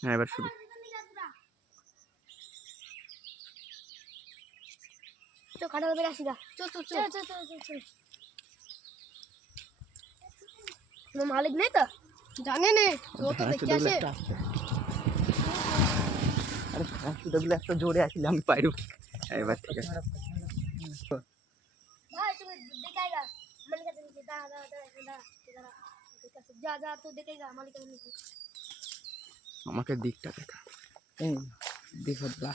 হ্যাঁ এবার শুরু। তো কাটা বের আসি না। চল চল চল চল চল চল। মালিক নেই তো জানে নে ও তো দেখতে আসে। আরে সুদাগুলো একটা জোরে আসলে আমি পাইরু। এবার ঠিক আছে ভাই তুমি দেখাইগা মালিক কাছে দা দা দা দা দা যা যা তো দেখাইগা মালিক কাছে। আমাকে দিকটা দেখা এই দেখো বা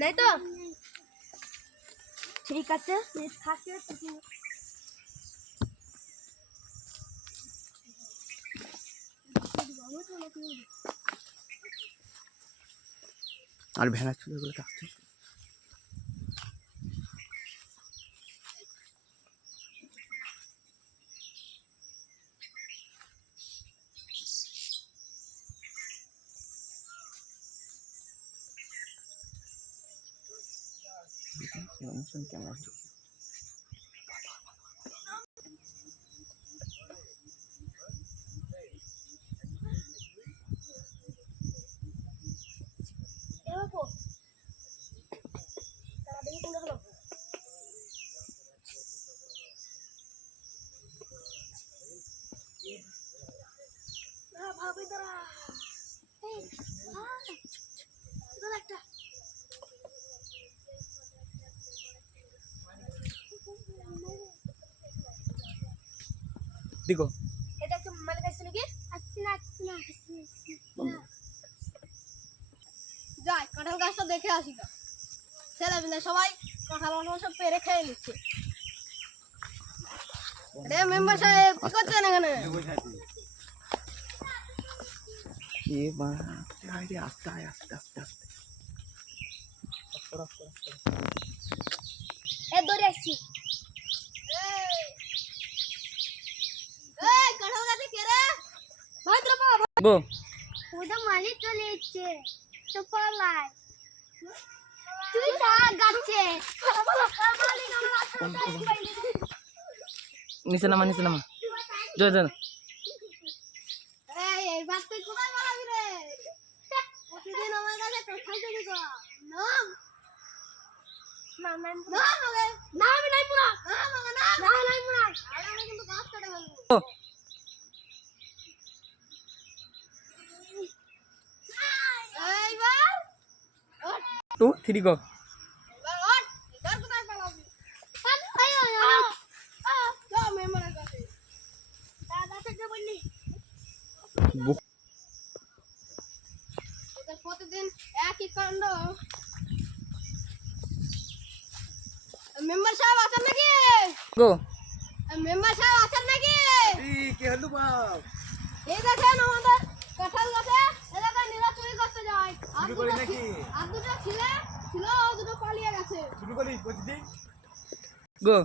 नहीं तो ठीक है खाते আর ভেড়া চুলগুলো কাটছে। কেমন দেখো এটা কি মালিক আসছে নাকি? আসছে না যাই কাঁঠাল গাছটা দেখে আসি না। ছেলেমেয়ে সবাই কাঁঠাল সব পেরে খেয়ে নিচ্ছে। রে মেম্বার সাহেব কি করছেন এখানে? আস্তে আস্তে আস্তে আস্তে এ দৌড়ে আসছি। এই কাঁঠাল গাছে কে রে? ভাই তোরা বাবা গো ওটা মালিক চলে এসেছে তো পালাই তুই থাক গাছে মালিক আমার নিচে নামা জয় জয় এই বাস তুই কোথায় পালাবি রে? প্রতিদিন আমার কাছে কোথায় চলে গো না না না না আমি নাই পুরা না নাই পুরা আমি কিন্তু গাছ কেটে ফেলবো। এইবার 2 3 গো প্রতিদিন একই কাণ্ড। মেম্বার সাহেব আছেন নাকি? গো মেম্বার সাহেব আছেন নাকি? কি হলো বাপ এই দেখেন আমাদের কাঁঠাল গাছে এলাকায় নীলা চুরি করতে যায়। আর দুটো ছিল ও দুটো পালিয়ে গেছে। শুরু করি প্রতিদিন গো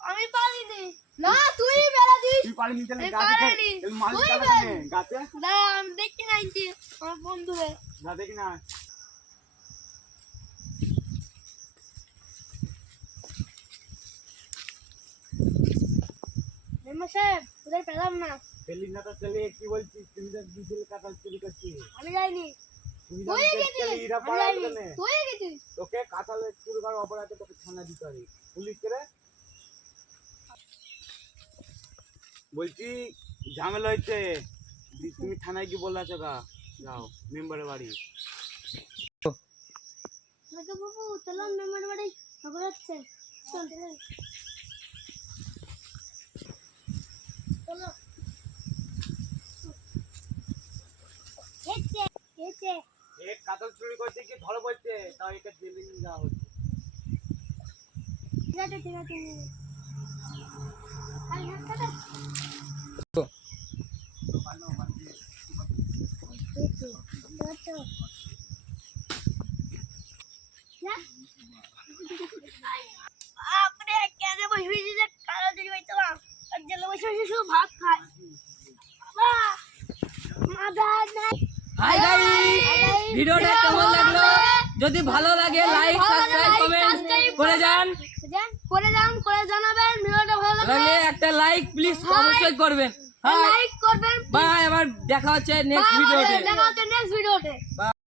আমি পালিনি না তুই বেলা দিস তুই পালিনি তাহলে আমি গাছে পালিনি। এই মাল তুই চালা বেলা কেন গাছে না আমি দেখতে নাইছি আমার বন্ধু রে না দেখি না মেম্বার সাহেব তোদের পেলাম না। পেলি না তো চলে কি বলছিস তুমি তো ডিজেল কাটাল চুরি করছিস আমি যাইনি তুমি তুই জানিস গেছিস এরা আমি পাড়া যাইনি কেন তুই গেছিস তোকে কাটাল চুরি করার অপরাধে তোকে থানা দিতে হবে পুলিশ করে বলছি ঝামেলা হচ্ছে তুমি থানায় কি বলছো গা যাও মেম্বারের বাড়ি নাকি বাবু চলো মেম্বার বাড়ি খবর আছে চল চলো এসে এসে এক কাটাল চুরি করতে কি ধরে পড়ছে তাও একে জেলে নিয়ে যাওয়া হচ্ছে ঠিক আছে আর হাতটা আপনি কেন বসে যে কালো চুরি হইতো আর জেলে বসে শুধু ভাত খায় হাই গাইস, ভিডিওটা কেমন লাগলো? যদি ভালো লাগে লাইক সাবস্ক্রাইব কমেন্ট করে যান। করে জানাবেন ভিডিওটা ভালো লাগলে একটা লাইক প্লিজ অবশ্যই করবেন। লাইক করবেন। বাই, আবার দেখা হচ্ছে নেক্সট ভিডিওতে। দেখা হচ্ছে নেক্সট ভিডিওতে।